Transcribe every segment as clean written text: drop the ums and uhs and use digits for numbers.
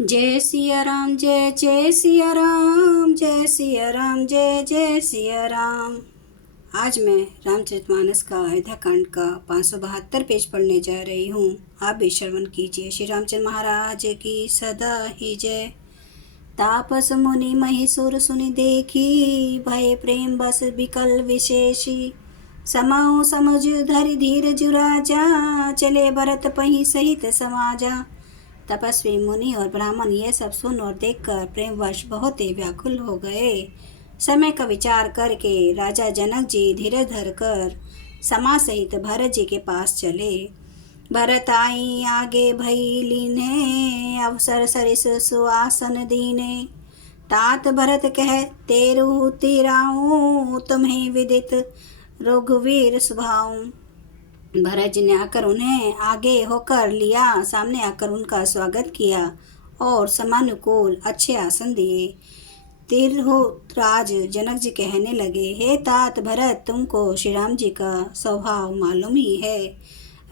जय सिया राम, जय जय सिया राम, जय सिया राम, जय जय सिया राम। आज मैं रामचरितमानस का अयोध्या कांड का 572 पेज पढ़ने जा रही हूँ। आप भी श्रवण कीजिए। श्री रामचंद्र महाराज की सदा ही जय। तापस मुनि महिसुर सुनि देखी, भय प्रेम बस विकल विशेषी। समाओ समझ धरि धीरज राजा, चले भरत पही सहित समाजा। तपस्वी मुनि और ब्राह्मण ये सब सुन और देखकर प्रेमवश बहुत ही व्याकुल हो गए। समय का विचार करके राजा जनक जी धीरज धर कर समा सहित भरत जी के पास चले। भरत आई आगे भई लीने, अवसर सरिस सुआसन दीने। तात भरत कह तेरु तिराऊं, तुम्हें विदित रघुवीर सुभाऊं। भरत जी ने आकर उन्हें आगे होकर लिया, सामने आकर उनका स्वागत किया और समानुकूल अच्छे आसन दिए। तिरहुतराज जनक जी कहने लगे, हे तात भरत, तुमको श्री राम जी का स्वभाव मालूम ही है।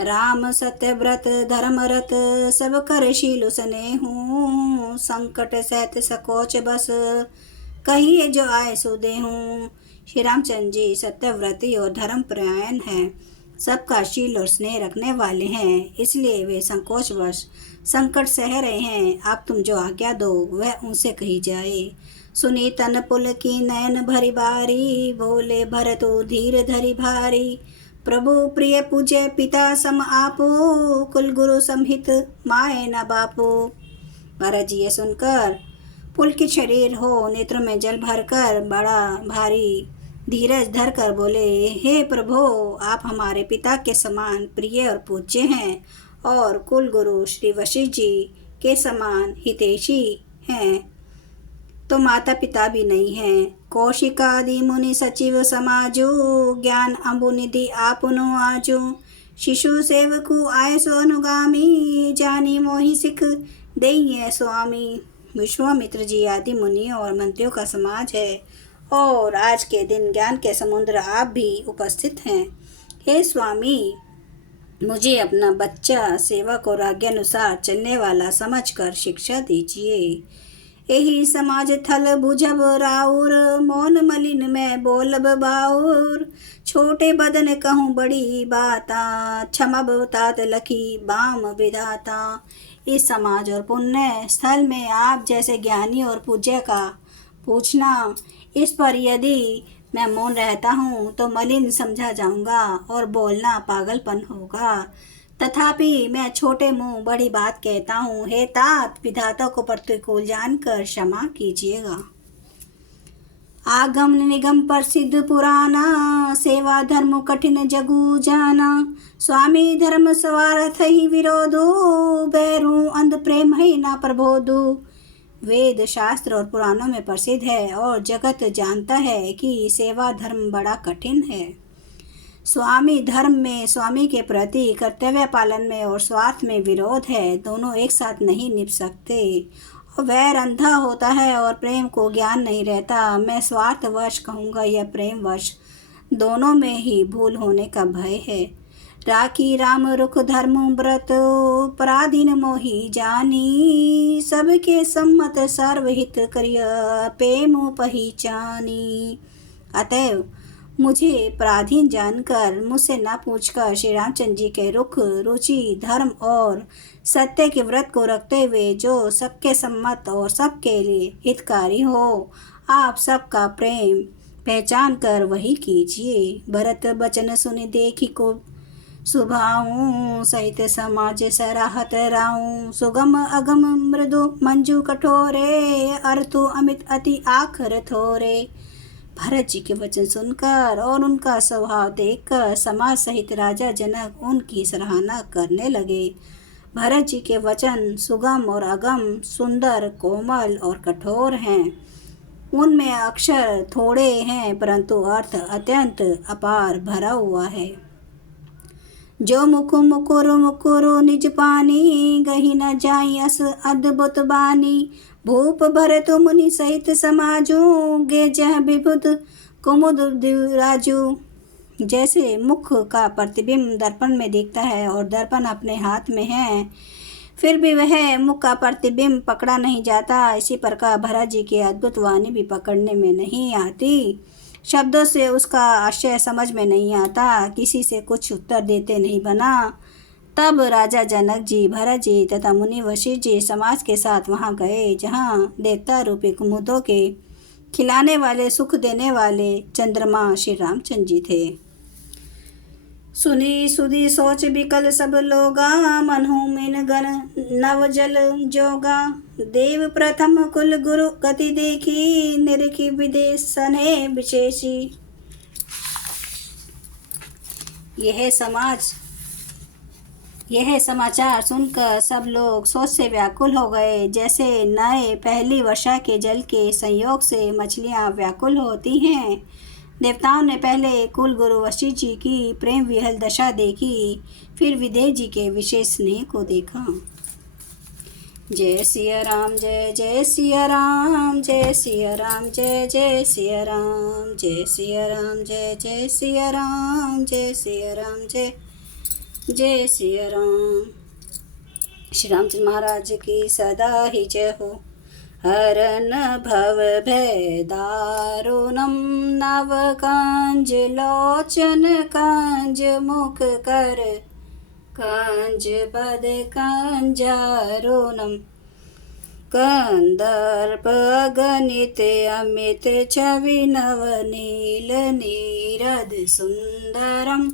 राम सत्यव्रत धर्मरत, सब कर शील स्नेहु। संकट सहत सकोच बस, कहिए जो आए सो देहूँ। श्री रामचंद्र जी सत्यव्रती और धर्मपरायण हैं, सबका शील और स्नेह रखने वाले हैं, इसलिए वे संकोचवश संकट सह रहे हैं। आप तुम जो आज्ञा दो वह उनसे कही जाए। सुनी तन पुल की नयन भरी बारी, भोले भरतो धीर धरि भारी। प्रभु प्रिय पूज्य पिता सम आपो, कुल गुरु समहित माए न बापो। भरत जी ये सुनकर पुलकित शरीर हो, नेत्रों में जल भरकर बड़ा भारी धीरज धर कर बोले, हे प्रभु, आप हमारे पिता के समान प्रिय और पूज्य हैं और कुल गुरु श्री वशिष्ठ जी के समान हितैषी हैं, तो माता पिता भी नहीं हैं। कौशिकादि मुनि सचिव समाजो, ज्ञान अम्बु निधि आपनो आजो। शिशु सेवकु आय सो अनुगामी, जानी मोहि सिख देइए स्वामी। विश्वामित्र जी आदि मुनियों और मंत्रियों का समाज है और आज के दिन ज्ञान के समुद्र आप भी उपस्थित हैं। हे स्वामी, मुझे अपना बच्चा सेवक और आज्ञानुसार चलने वाला समझकर शिक्षा दीजिए। यही समाज थल बुझब राउर, मौन मलिन में बोलब बाउर। छोटे बदन कहूँ बड़ी बाता, क्षमब तात लखी बाम विधाता। इस समाज और पुण्य स्थल में आप जैसे ज्ञानी और पूज्य का पूछना, इस पर यदि मैं मौन रहता हूँ तो मलिन समझा जाऊंगा और बोलना पागलपन होगा। तथापि मैं छोटे मुंह बड़ी बात कहता हूँ। हे तात, विधाता को प्रतिकूल जानकर क्षमा कीजिएगा। आगम निगम प्रसिद्ध पुराना, सेवा धर्म कठिन जगु जाना। स्वामी धर्म स्वार्थ ही विरोधो, बैरू अंध प्रेम ही ना प्रबोधो। वेद शास्त्र और पुराणों में प्रसिद्ध है और जगत जानता है कि सेवा धर्म बड़ा कठिन है। स्वामी धर्म में स्वामी के प्रति कर्तव्य पालन में और स्वार्थ में विरोध है, दोनों एक साथ नहीं निभ सकते। और वैर अंधा होता है और प्रेम को ज्ञान नहीं रहता। मैं स्वार्थवश कहूँगा या प्रेमवश, दोनों में ही भूल होने का भय है। राखी राम रुख धर्म व्रत, पराधीन मोहि जानी। सबके सम्मत सर्वहित करिय, प्रेम पहिचानी। अतएव मुझे पराधीन जानकर, मुझसे न पूछकर श्री रामचंद्र जी के रुख रुचि धर्म और सत्य के व्रत को रखते हुए जो सबके सम्मत और सबके लिए हितकारी हो, आप सबका प्रेम पहचान कर वही कीजिए। भरत बचन सुनि देखी को सुभाऊं, सहित समाज सराहत राऊं। सुगम अगम मृदु मंजू कठोरे, अर्थु अमित अति आखर थोरे। भरत जी के वचन सुनकर और उनका स्वभाव देखकर समाज सहित राजा जनक उनकी सराहना करने लगे। भरत जी के वचन सुगम और अगम, सुंदर, कोमल और कठोर हैं। उनमें अक्षर थोड़े हैं परंतु अर्थ अत्यंत अपार भरा हुआ है। जो मुख मुकुरु मुकुरु निज पानी, गही न जाई अस अद्भुत बानी। भूप भरत मुनि सहित समाजू, गे जह विभुत कुमुद राजू। जैसे मुख का प्रतिबिंब दर्पण में दिखता है और दर्पण अपने हाथ में है, फिर भी वह मुख का प्रतिबिंब पकड़ा नहीं जाता। इसी प्रकार भरत जी की अद्भुत वाणी भी पकड़ने में नहीं आती। शब्दों से उसका आशय समझ में नहीं आता, किसी से कुछ उत्तर देते नहीं बना। तब राजा जनक जी, भरत जी तथा मुनि वशिष्ठ जी समाज के साथ वहां गए, जहां देवता रूपी कुमुदों के खिलाने वाले, सुख देने वाले चंद्रमा श्री रामचंद्र जी थे। सुनी सुधी सोच विकल सब लोगा, मनहु मिन गण नव जल जोगा। देव प्रथम कुल गुरु गति देखी, निरखी विदेश सने विशेषी। यह समाचार सुनकर सब लोग सोच से व्याकुल हो गए, जैसे नए पहली वर्षा के जल के संयोग से मछलियां व्याकुल होती हैं। देवताओं ने पहले कुल गुरु वशिष्ठ जी की प्रेम विहल दशा देखी, फिर विदेह जी के विशेष स्नेह को देखा। जय सिया राम, जय जय सिया राम, जय सिया राम, जय जय सिया राम, जय सिया राम, जय जय सिया राम, जय सिया राम, जय जय सिया राम। श्री रामचंद्र महाराज की सदा ही जय हो। हरन भव भय दारुणम, नव कंज लोचन कंज मुख कर, कंज पद कंजारुणम। कंदर्प अगणित अमित छवि नव नील नीरद सुंदरम।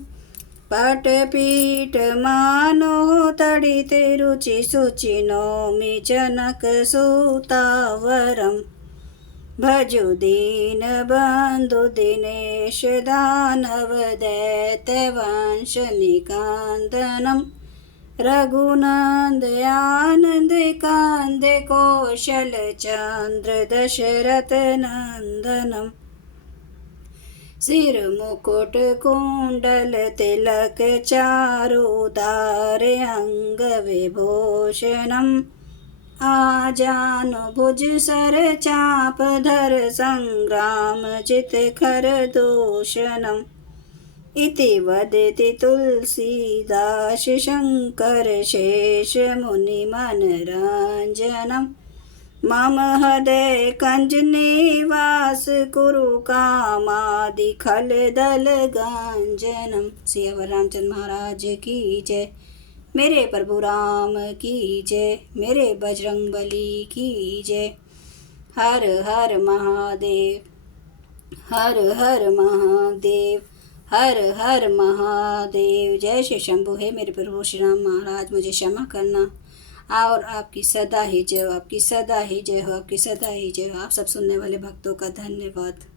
पटपीठ मानो तड़ित रुचि सुचि, नौमि जनक सुतावरम। भजु दीन बंधु दिनेश, दानव दैत्य वंश निकंदनम। रघुनंद आनंद कांद, कौशल चंद्र दशरथ नंदनम। सिर मुकुट कुंडल तिलक, चारु दार अंग विभूषणम। आजानु भुज सर चाप धर, संग्राम जित खर दूषणम। इति वदति तुलसीदास, शंकर शेष मुनि मनरंजनम। मम हृदय कंज निवास, कुरु कामादि खल दल गंजनम। सियावर रामचंद्र महाराज की जय। मेरे प्रभु राम की जय, मेरे बजरंग बली की जय। हर हर महादेव, हर हर महादेव, हर हर महादेव। जय श्री शंभु। है मेरे प्रभु श्री राम महाराज, मुझे क्षमा करना, और आपकी सदा ही जय हो, आपकी सदा ही जय हो, आपकी सदा ही जय हो। आप सब सुनने वाले भक्तों का धन्यवाद।